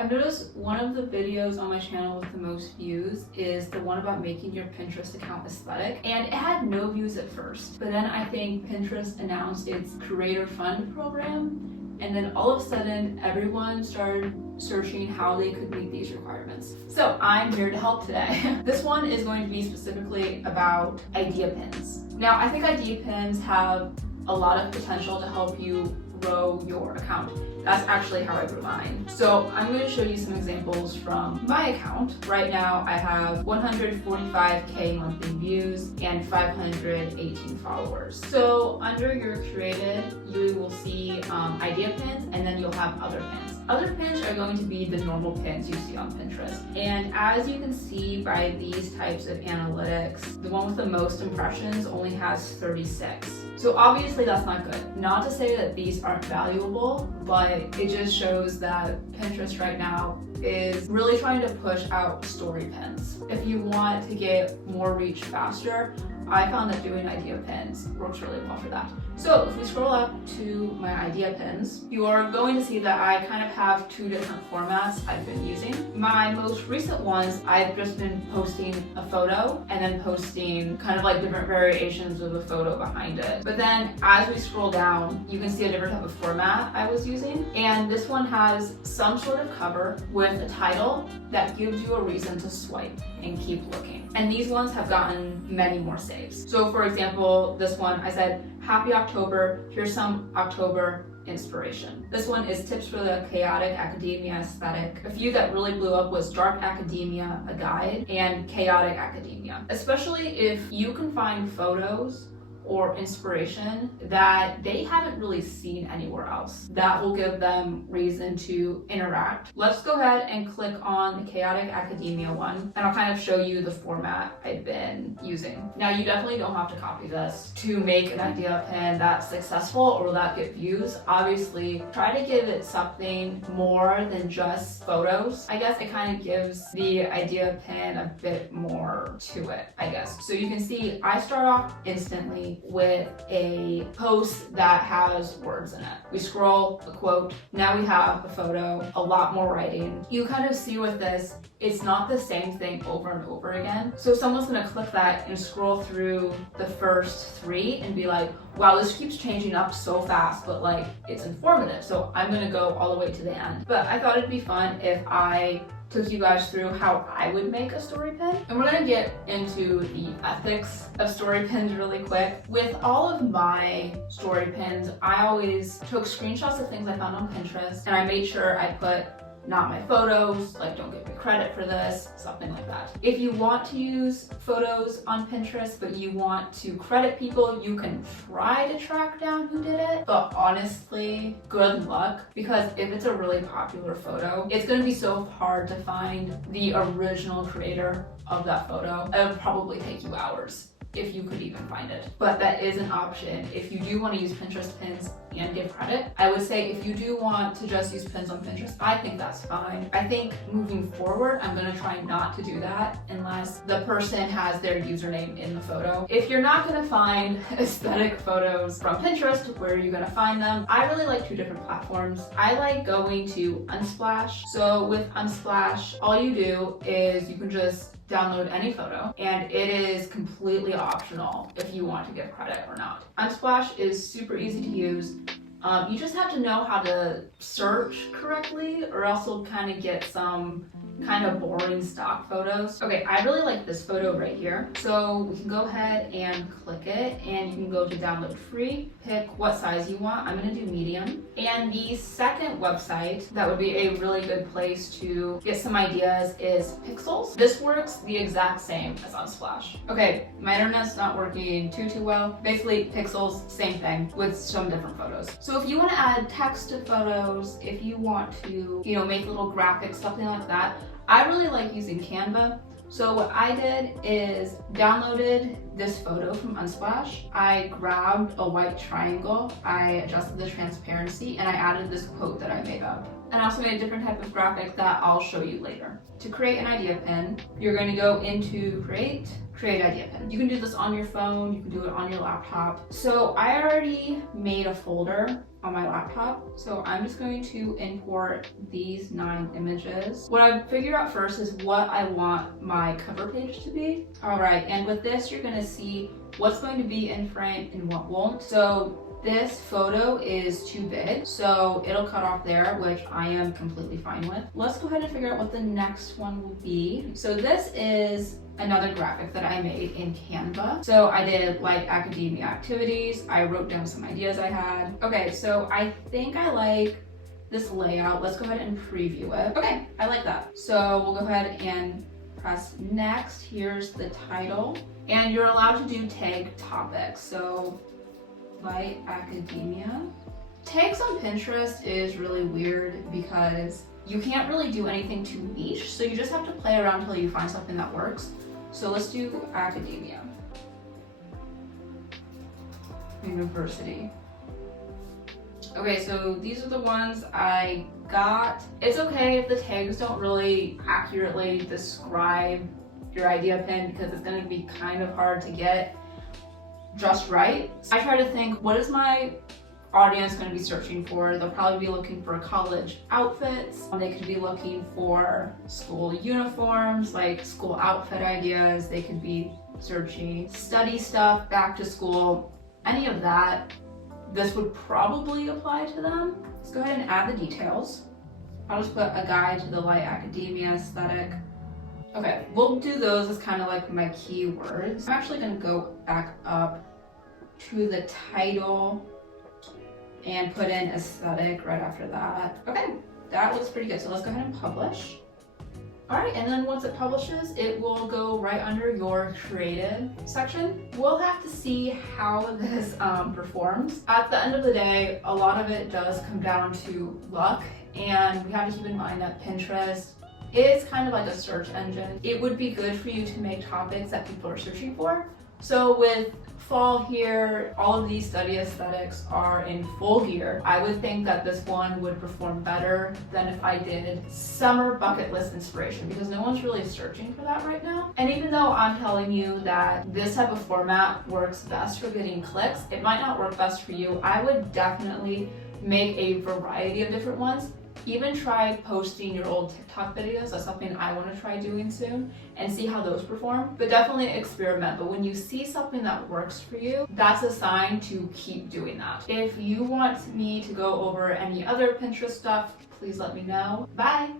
I've noticed one of the videos on my channel with the most views is the one about making your Pinterest account aesthetic, and it had no views at first, but then I think Pinterest announced its Creator Fund program, and then all of a sudden everyone started searching how they could meet these requirements. So I'm here to help today. This one is going to be specifically about idea pins. Now I think idea pins have a lot of potential to help you grow your account. That's actually how I grew mine. So I'm going to show you some examples from my account. Right now I have 145k monthly views and 518 followers. So under your created, you will see idea pins, and then you'll have other pins. Other pins are going to be the normal pins you see on Pinterest. And as you can see by these types of analytics, the one with the most impressions only has 36. So obviously that's not good. Not to say that these aren't valuable, but it just shows that Pinterest right now is really trying to push out story pins. If you want to get more reach faster, I found that doing idea pins works really well for that. So if we scroll up to my idea pins, you are going to see that I kind of have two different formats I've been using. My most recent ones, I've just been posting a photo and then posting kind of like different variations of the photo behind it. But then as we scroll down, you can see a different type of format I was using. And this one has some sort of cover with a title that gives you a reason to swipe and keep looking. And these ones have gotten many more saves. So for example, this one, I said, "Happy October, here's some October inspiration." This one is tips for the chaotic academia aesthetic. A few that really blew up was Dark Academia, a guide, and Chaotic Academia. Especially if you can find photos or inspiration that they haven't really seen anywhere else. That will give them reason to interact. Let's go ahead and click on the Chaotic Academia one, and I'll kind of show you the format I've been using. Now you definitely don't have to copy this to make an idea pin that's successful or that get views. Obviously, try to give it something more than just photos. I guess it kind of gives the idea pin a bit more to it, I guess. So you can see I start off instantly with a post that has words in it. We scroll, a quote, now we have a photo, a lot more writing. You kind of see with this, it's not the same thing over and over again. So someone's gonna click that and scroll through the first three and be like, wow, this keeps changing up so fast, but like it's informative. So I'm gonna go all the way to the end. But I thought it'd be fun if I took you guys through how I would make a story pin. And we're gonna get into the ethics of story pins really quick. With all of my story pins, I always took screenshots of things I found on Pinterest, and I made sure I put not my photos, like don't give me credit for this, something like that. If you want to use photos on Pinterest, but you want to credit people, you can try to track down who did it, but honestly, good luck, because if it's a really popular photo, it's gonna be so hard to find the original creator of that photo. It would probably take you hours if you could even find it. But that is an option if you do want to use Pinterest pins and give credit. I would say if you do want to just use pins on Pinterest, I think that's fine. I think moving forward, I'm gonna try not to do that unless the person has their username in the photo. If you're not gonna find aesthetic photos from Pinterest, where are you gonna find them? I really like two different platforms. I like going to Unsplash. So with Unsplash, all you do is you can just download any photo, and it is completely optional if you want to give credit or not. Unsplash is super easy to use. You just have to know how to search correctly, or else you'll kind of get some kind of boring stock photos. Okay, I really like this photo right here. So we can go ahead and click it, and you can go to download free, pick what size you want. I'm gonna do medium. And the second website that would be a really good place to get some ideas is Pixels. This works the exact same as Unsplash. Okay, my internet's not working too well. Basically, Pixels, same thing with some different photos. So if you want to add text to photos, if you want to, make little graphics, something like that, I really like using Canva. So what I did is downloaded this photo from Unsplash. I grabbed a white triangle, I adjusted the transparency, and I added this quote that I made up. And I also made a different type of graphic that I'll show you later. To create an idea pin, you're going to go into create idea pin. You can do this on your phone, you can do it on your laptop. So I already made a folder on my laptop. So I'm just going to import these 9 images. What I figured out first is what I want my cover page to be. All right, and with this, you're gonna see what's going to be in frame and what won't. So this photo is too big, so it'll cut off there, which I am completely fine with. Let's go ahead and figure out what the next one will be. So this is another graphic that I made in Canva. So I did like academia activities. I wrote down some ideas I had. Okay, so I think I like this layout. Let's go ahead and preview it. Okay, I like that. So we'll go ahead and press next. Here's the title. And you're allowed to do tag topics. So light academia. Tags on Pinterest is really weird because you can't really do anything too niche, so you just have to play around until you find something that works. So let's do academia. University. Okay, so these are the ones I got. It's okay if the tags don't really accurately describe your idea pin because it's gonna be kind of hard to get just right. I try to think, what is my audience going to be searching for? They'll probably be looking for college outfits. They could be looking for school uniforms, like school outfit ideas. They could be searching study stuff, back to school, any of that. This would probably apply to them. Let's go ahead and add the details. I'll just put a guide to the light academia aesthetic. Okay, we'll do those as kind of like my keywords. I'm actually going to go back up to the title and put in aesthetic right after that. Okay, that looks pretty good. So let's go ahead and publish. All right, and then once it publishes, it will go right under your creative section. We'll have to see how this performs. At the end of the day, a lot of it does come down to luck, and we have to keep in mind that Pinterest is kind of like a search engine. It would be good for you to make topics that people are searching for. So with fall here, all of these study aesthetics are in full gear. I would think that this one would perform better than if I did summer bucket list inspiration, because no one's really searching for that right now. And even though I'm telling you that this type of format works best for getting clicks, it might not work best for you. I would definitely make a variety of different ones. Even try posting your old TikTok videos. That's something I want to try doing soon and see how those perform. But definitely experiment. But when you see something that works for you, that's a sign to keep doing that. If you want me to go over any other Pinterest stuff, please let me know. Bye!